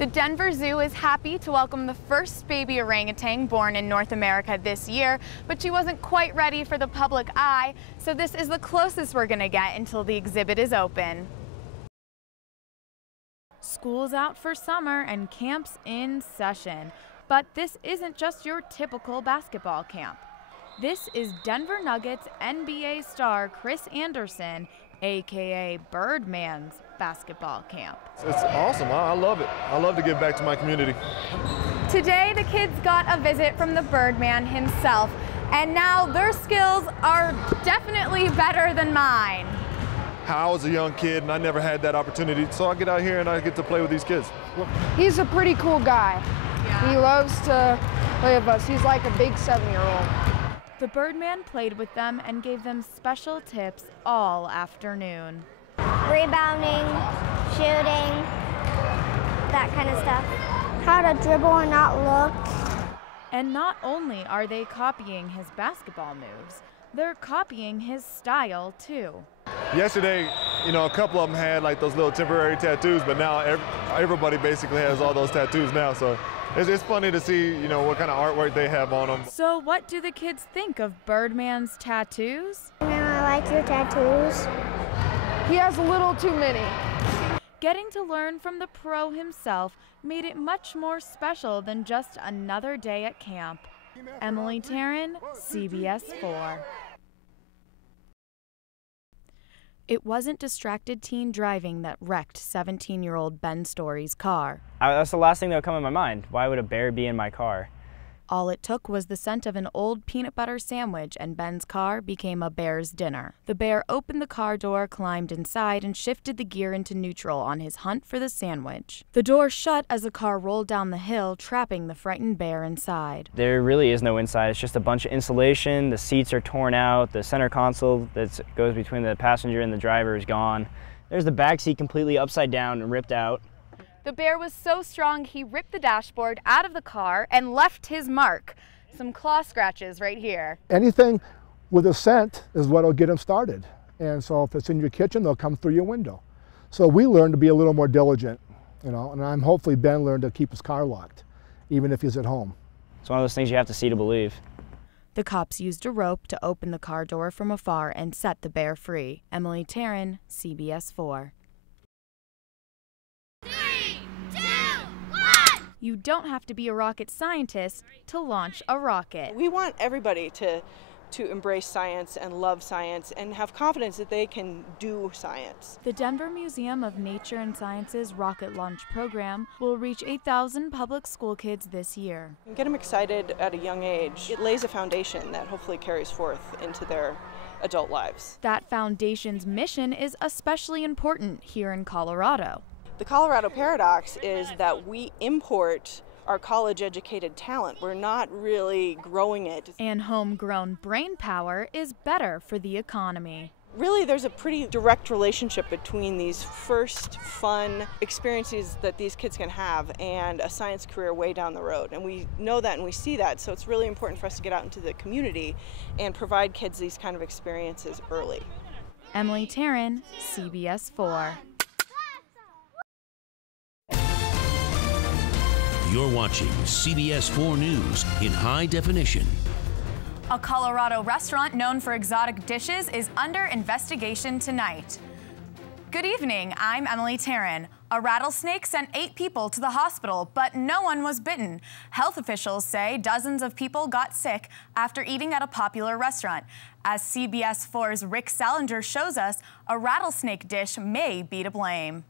The Denver Zoo is happy to welcome the first baby orangutan born in North America this year, but she wasn't quite ready for the public eye, so this is the closest we're going to get until the exhibit is open. School's out for summer and camp's in session, but this isn't just your typical basketball camp. This is Denver Nuggets NBA star Chris Andersen, aka Birdman's basketball camp. It's awesome. I love it. I love to give back to my community. Today the kids got a visit from the Birdman himself, and now their skills are definitely better than mine. I was a young kid and I never had that opportunity, so I get out here and I get to play with these kids. He's a pretty cool guy. Yeah. He loves to play with us. He's like a big 7-year-old. The Birdman played with them and gave them special tips all afternoon. Rebounding, shooting, that kind of stuff. How to dribble and not look. And not only are they copying his basketball moves, they're copying his style too. Yesterday, a couple of them had like those little temporary tattoos, but now everybody basically has all those tattoos now. So it's funny to see, what kind of artwork they have on them. So what do the kids think of Birdman's tattoos? I like your tattoos. He has a little too many. Getting to learn from the pro himself made it much more special than just another day at camp. Emily Taryn, CBS 4. It wasn't distracted teen driving that wrecked 17-year-old Ben Story's car. That's the last thing that would come in my mind. Why would a bear be in my car? All it took was the scent of an old peanut butter sandwich and Ben's car became a bear's dinner. The bear opened the car door, climbed inside, and shifted the gear into neutral on his hunt for the sandwich. The door shut as the car rolled down the hill, trapping the frightened bear inside. There really is no inside. It's just a bunch of insulation. The seats are torn out. The center console that goes between the passenger and the driver is gone. There's the back seat completely upside down and ripped out. The bear was so strong he ripped the dashboard out of the car and left his mark. Some claw scratches right here. Anything with a scent is what will get them started. And so if it's in your kitchen, they'll come through your window. So we learned to be a little more diligent, and I'm hopefully Ben learned to keep his car locked, even if he's at home. It's one of those things you have to see to believe. The cops used a rope to open the car door from afar and set the bear free. Emily Taryn, CBS 4. You don't have to be a rocket scientist to launch a rocket. We want everybody to embrace science and love science and have confidence that they can do science. The Denver Museum of Nature and Science's rocket launch program will reach 8,000 public school kids this year. Get them excited at a young age. It lays a foundation that hopefully carries forth into their adult lives. That foundation's mission is especially important here in Colorado. The Colorado paradox is that we import our college-educated talent. We're not really growing it. And homegrown brain power is better for the economy. Really, there's a pretty direct relationship between these first fun experiences that these kids can have and a science career way down the road. And we know that and we see that, so it's really important for us to get out into the community and provide kids these kind of experiences early. Emily Taryn, CBS 4. You're watching CBS 4 News in high definition. A Colorado restaurant known for exotic dishes is under investigation tonight. Good evening, I'm Emily Taryn. A rattlesnake sent 8 people to the hospital, but no one was bitten. Health officials say dozens of people got sick after eating at a popular restaurant. As CBS 4's Rick Salinger shows us, a rattlesnake dish may be to blame.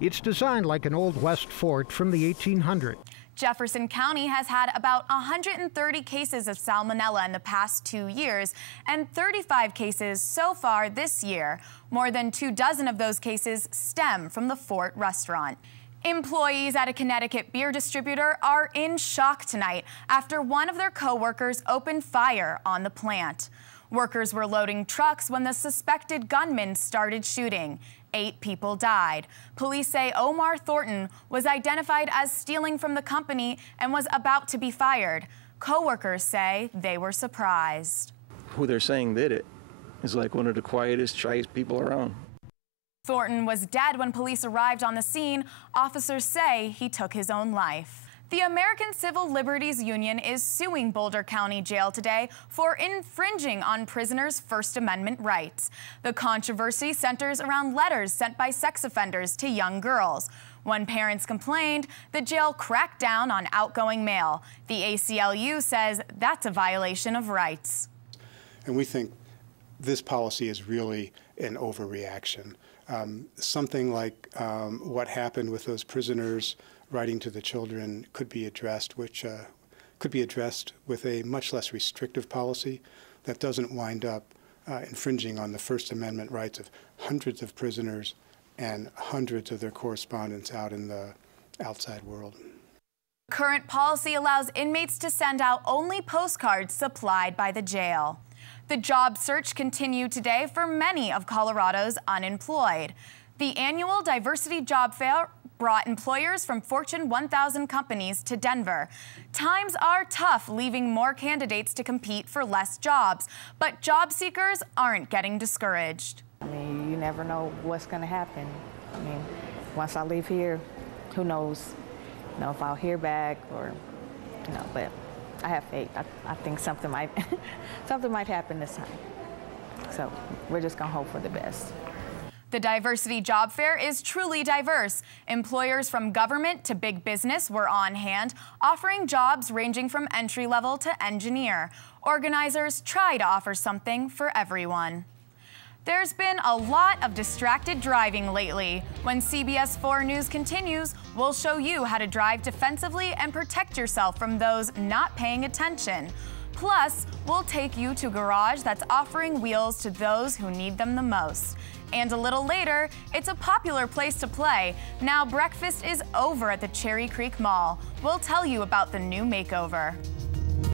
It's designed like an Old West fort from the 1800s. Jefferson County has had about 130 cases of salmonella in the past 2 years and 35 cases so far this year. More than 24 of those cases stem from the Fort restaurant. Employees at a Connecticut beer distributor are in shock tonight after one of their co-workers opened fire on the plant. Workers were loading trucks when the suspected gunman started shooting. 8 people died. Police say Omar Thornton was identified as stealing from the company and was about to be fired. Co-workers say they were surprised. Who they're saying did it is like one of the quietest, shyest people around. Thornton was dead when police arrived on the scene. Officers say he took his own life. The American Civil Liberties Union is suing Boulder County Jail today for infringing on prisoners' First Amendment rights. The controversy centers around letters sent by sex offenders to young girls. When parents complained, the jail cracked down on outgoing mail. The ACLU says that's a violation of rights. And we think this policy is really an overreaction. Something like what happened with those prisoners writing to the children could be addressed, which could be addressed with a much less restrictive policy that doesn't wind up infringing on the First Amendment rights of hundreds of prisoners and hundreds of their correspondents out in the outside world. Current policy allows inmates to send out only postcards supplied by the jail. The job search continued today for many of Colorado's unemployed. The annual Diversity Job Fair brought employers from Fortune 1000 companies to Denver. Times are tough, leaving more candidates to compete for less jobs, but job seekers aren't getting discouraged. I mean, you never know what's going to happen. I mean, once I leave here, who knows, if I'll hear back or, but I have faith. I think something might, something might happen this time. So we're just going to hope for the best. The Diversity Job Fair is truly diverse. Employers from government to big business were on hand, offering jobs ranging from entry-level to engineer. Organizers try to offer something for everyone. There's been a lot of distracted driving lately. When CBS 4 News continues, we'll show you how to drive defensively and protect yourself from those not paying attention. Plus, we'll take you to a garage that's offering wheels to those who need them the most. And a little later, it's a popular place to play. Now breakfast is over at the Cherry Creek Mall. We'll tell you about the new makeover.